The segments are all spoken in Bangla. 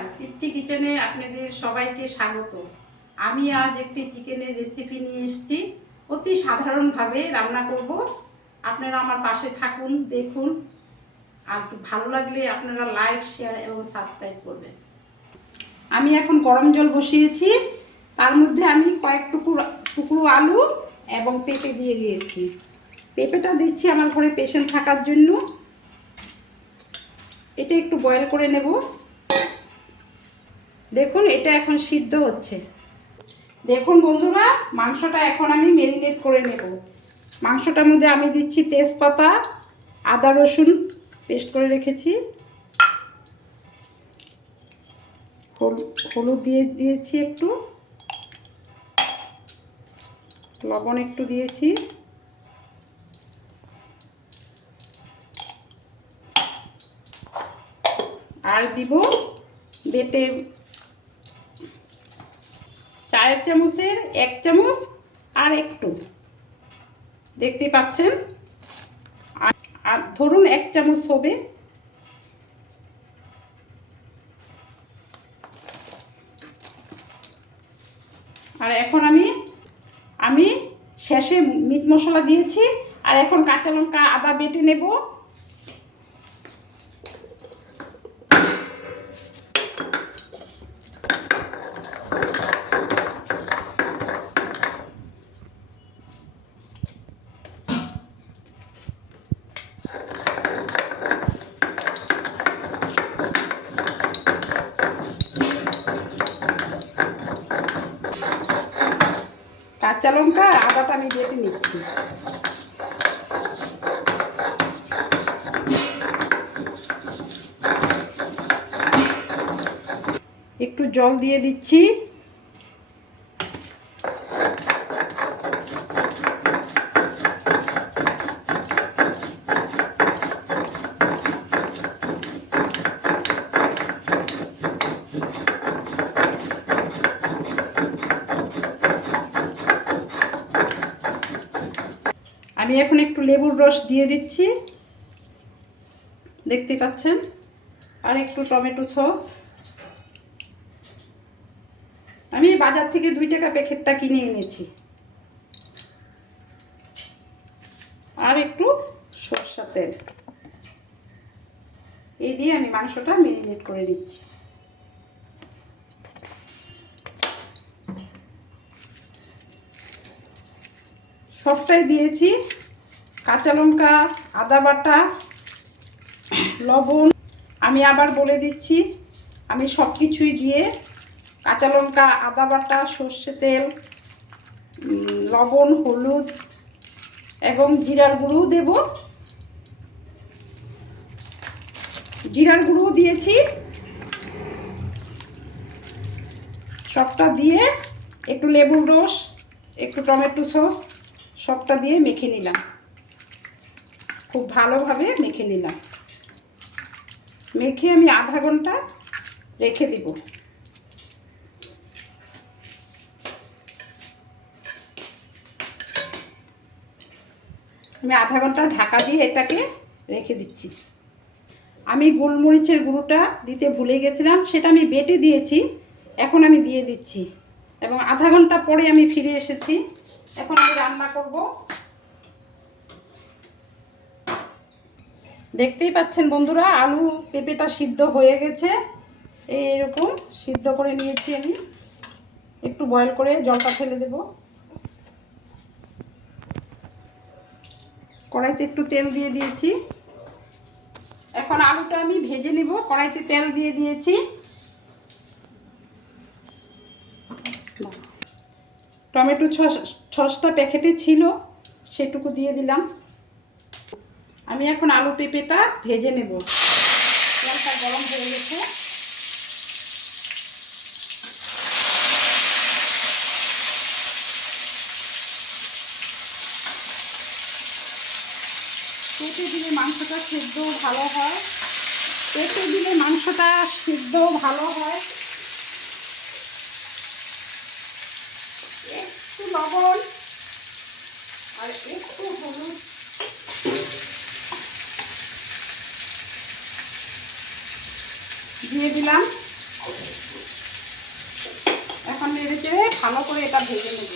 নমস্কার, তৃপ্তি কিচেনে আপনাদের সবাইকে স্বাগত। আমি আজ একটি চিকেনের রেসিপি নিয়ে এসেছি। অতি সাধারণভাবে রান্না করব। আপনারা আমার পাশে থাকুন, দেখুন। আর ভালো লাগলে আপনারা লাইক, শেয়ার এবং সাবস্ক্রাইব করবেন। আমি এখন গরম জল বসিয়েছি। তার মধ্যে আমি কয়েক টুকরো আলু এবং পেঁপে দিয়ে দিয়েছি। পেঁপেটা দিচ্ছি আমার ঘরে পেশেন্ট থাকার জন্য। এটা একটু বয়েল করে নেব। দেখুন, এটা এখন সিদ্ধ হচ্ছে। দেখুন বন্ধুরা, মাংসটা এখন আমি ম্যারিনেট করে নেব। মাংসটার মধ্যে আমি দিচ্ছি তেজপাতা, আদা রসুন পেস্ট করে রেখেছি, হলুদ দিয়েছি, একটু লবণ একটু দিয়েছি, আর দিব বেটে চায়ের চামচের 1 চামচ আর একটু, দেখতে পাচ্ছেন। আর ধরুন 1 চামচ হবে। আর এখন আমি শেষে মিট মশলা দিয়েছি। আর এখন কাঁচা লঙ্কা আদা বেটে নেব। কাঁচা লঙ্কা আর আদাটা আমি বেটে নিচ্ছি। একটু জল দিয়ে দিচ্ছি। আমি এখন একটু লেবুর রস দিয়ে দিচ্ছি, দেখতে পাচ্ছেন। আর একটু টমেটো সস। আমি বাজার থেকে 2 টাকা প্যাকেটটা কিনে এনেছি। আর একটু সরষের তেল। এই দিয়ে আমি মাংসটা ম্যারিনেট করে দিচ্ছি। সবটাই দিয়েছি, কাঁচা লঙ্কা, আদা বাটা, লবণ। আমি আবার বলে দিচ্ছি, আমি সব কিছুই দিয়ে কাঁচা লঙ্কা, আদা বাটা, সর্ষে তেল, লবণ, হলুদ এবং জিরার গুঁড়োও দেব। জিরার গুঁড়োও দিয়েছি। সবটা দিয়ে একটু লেবুর রস, একটু টমেটো সস, সবটা দিয়ে মেখে নিলাম। খুব ভালোভাবে মেখে নিলাম। মেখে আমি আধা ঘন্টা রেখে দিব। আমি আধা ঘন্টা ঢাকা দিয়ে এটাকে রেখে দিচ্ছি। আমি গোলমরিচের গুঁড়োটা দিতে ভুলে গেছিলাম, সেটা আমি বেটে দিয়েছি। এখন আমি দিয়ে দিচ্ছি এবং আধা ঘন্টা পরে আমি ফিরে এসেছি। এখন আমি রান্না করব। দেখতেই পাচ্ছেন বন্ধুরা, আলু পেঁপেটা সিদ্ধ হয়ে গেছে। এইরকম সিদ্ধ করে নিয়েছি আমি। একটু বয়েল করে জলটা ফেলে দেব। কড়াইতে একটু তেল দিয়ে দিয়েছি। এখন আলুটা আমি ভেজে নেব। কড়াইতে তেল দিয়ে দিয়েছি। টমেটো সসটা প্যাকেটে ছিল, সেটুকু দিয়ে দিলাম। আমি এখন আলু পেঁপেটা ভেজে নেব। তেলটা গরম হয়ে গেছে। পেঁপে দিলে মাংসটা সেদ্ধও ভালো হয়। পেঁপে দিলে মাংসটা সেদ্ধও ভালো হয়। একটু লবণ আর একটু হলুদ দিয়ে দিলাম। এখন নেড়ে চেড়ে ভালো করে এটা ভেজে নেব।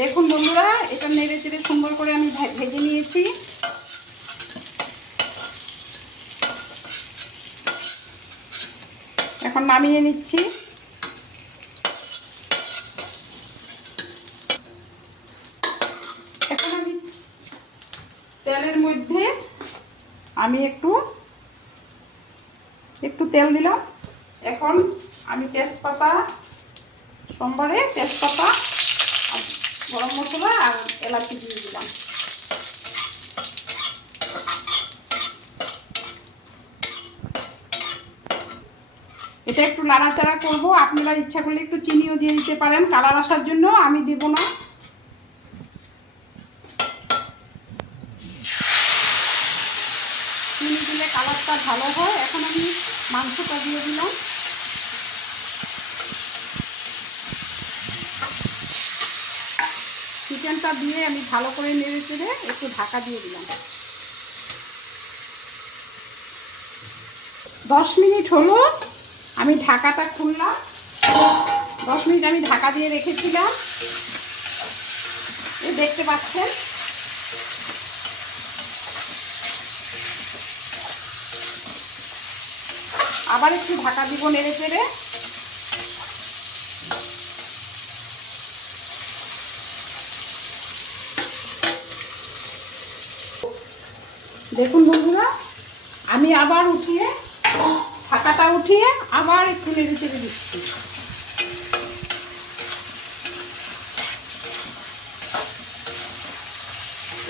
দেখুন বন্ধুরা, এটা নেড়ে চেড়ে সুন্দর করে আমি ভেজে নিয়েছি। এখন নামিয়ে নিচ্ছি। এখন আমি তেলের মধ্যে একটু তেল দিলাম। এখন আমি তেজপাতা, সোমবারে তেজপাতা, গরম মশলা আর এলাচি দিয়ে দিলাম। এটা একটু নাড়াচাড়া করব। আপনারা ইচ্ছা করলে একটু চিনিও দিয়ে দিতে পারেন কালার আসার জন্য, আমি দেব না। চিনি দিলে কালারটা ভালো হয়। এখন আমি মাংসটা দিয়ে দিলাম। চিকেনটা দিয়ে আমি ভালো করে নেড়ে চেড়ে একটু ঢাকা দিয়ে দিলাম। 10 মিনিট হলো, আমি ঢাকাটা খুললাম। 10 মিনিট আমি ঢাকা দিয়ে রেখেছিলাম। এই দেখতে পাচ্ছেন আবার একটু ঢাকা দিব নেড়ে চেড়ে। দেখুন বন্ধুরা, আমি আবার উঠিয়ে ঢাকাটা উঠিয়ে আবার একটু নেড়ে চেড়ে দিচ্ছি।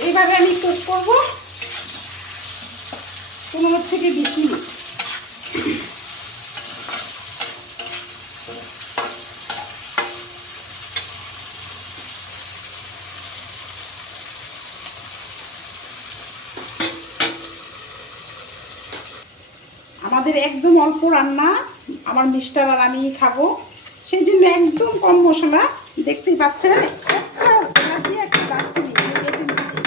এইভাবে আমি কুক করবো 15 থেকে 20 মিনিট। আমাদের একদম অল্প রান্না, আমার মিস্টার আর আমি খাবো, সেই জন্য একদম কম মশলা। দেখতেই পাচ্ছেন একটা এলাচি একটা দারচিনি বেটে নিচ্ছি।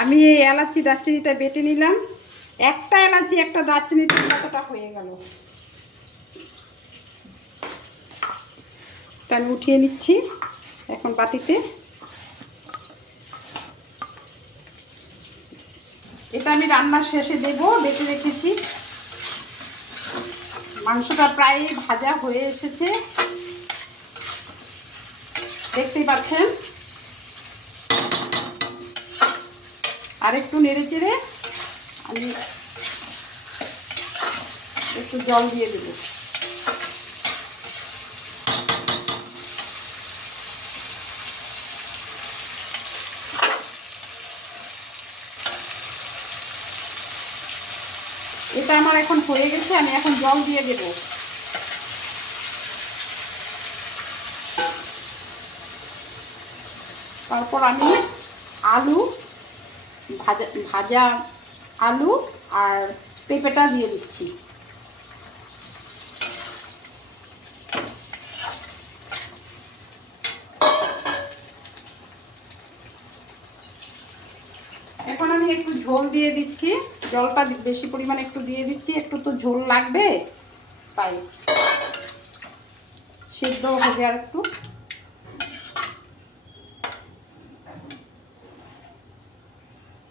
আমি এই এলাচি দারচিনিটা বেটে নিলাম। একটা এলাচি একটা দারচিনিতে কতটা হয়ে গেল। আমি উঠিয়ে নিচ্ছি এখন বাটিতে। এটা আমি রান্নার শেষে দেব, বেটে রেখেছি। মাংসটা প্রায় ভাজা হয়ে এসেছে, দেখতেই পাচ্ছেন। আর একটু নেড়ে চেড়ে আমি একটু জল দিয়ে দেব। এটা আমার এখন হয়ে গেছে, আমি এখন জল দিয়ে দেব। তারপর আমি আলু ভাজা আলু আর পেঁপেটা দিয়ে দিচ্ছি। এখন আমি একটু ঝোল দিয়ে দিচ্ছি। জলটা বেশি পরিমাণে একটু দিয়ে দিচ্ছি, একটু তো ঝোল লাগবে, তাই সিদ্ধ হবে আর একটু।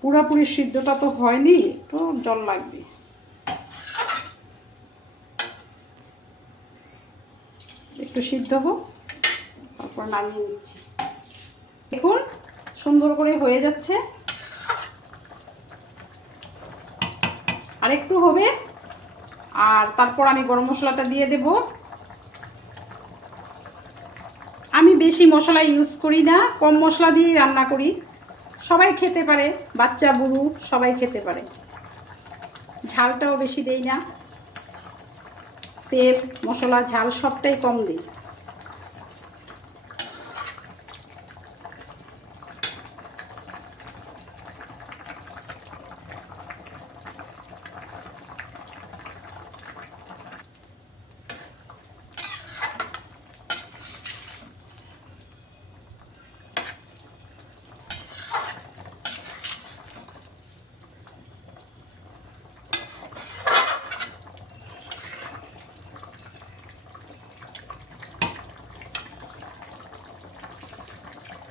পুরোপুরি সিদ্ধটা তো হয়নি, একটু জল লাগবে। একটু সিদ্ধ হোক, তারপর নামিয়ে নিচ্ছি। দেখুন সুন্দর করে হয়ে যাচ্ছে, আর একটু হবে। আর তারপর আমি গরম মশলাটা দিয়ে দেব। আমি বেশি মশলা ইউজ করি না, কম মশলা দিয়েই রান্না করি। সবাই খেতে পারে, বাচ্চা বুড়ো সবাই খেতে পারে। ঝালটাও বেশি দেই না, তেল মশলা ঝাল সবটাই কম দিই।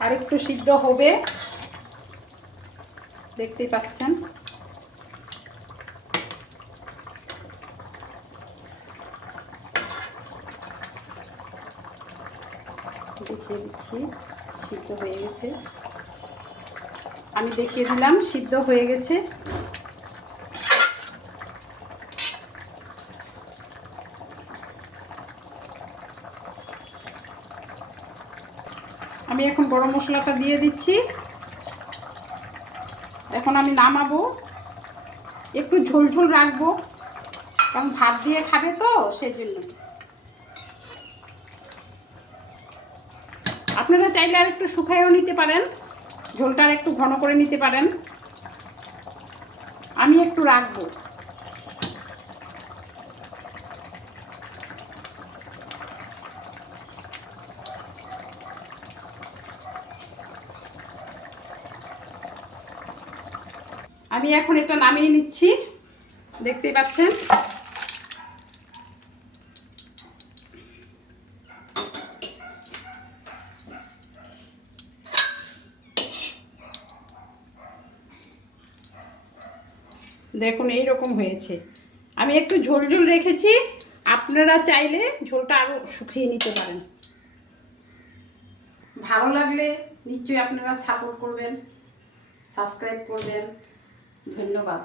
আর একটু সিদ্ধ হবে, দেখতেই পাচ্ছেন। দেখিয়ে দিচ্ছি, সিদ্ধ হয়ে গেছে। আমি দেখিয়ে দিলাম সিদ্ধ হয়ে গেছে। আমি এখন গরম মশলাটা দিয়ে দিচ্ছি। এখন আমি নামাবো। একটু ঝোল ঝোল রাখবো, কারণ ভাত দিয়ে খাবে তো, সেই জন্য। আপনারা চাইলে আর একটু শুকায়ও নিতে পারেন, ঝোলটা আর একটু ঘন করে নিতে পারেন। আমি একটু রাখবো। আমি এখন এটা নামিয়ে নিচ্ছি, দেখতেই পাচ্ছেন। দেখুন এই রকম হয়েছে। আমি একটু ঝোল ঝোল রেখেছি, আপনারা চাইলে ঝোলটা আরও শুকিয়ে নিতে পারেন। ভালো লাগলে নিশ্চয়ই আপনারা সাপোর্ট করবেন, সাবস্ক্রাইব করবেন। ধন্যবাদ।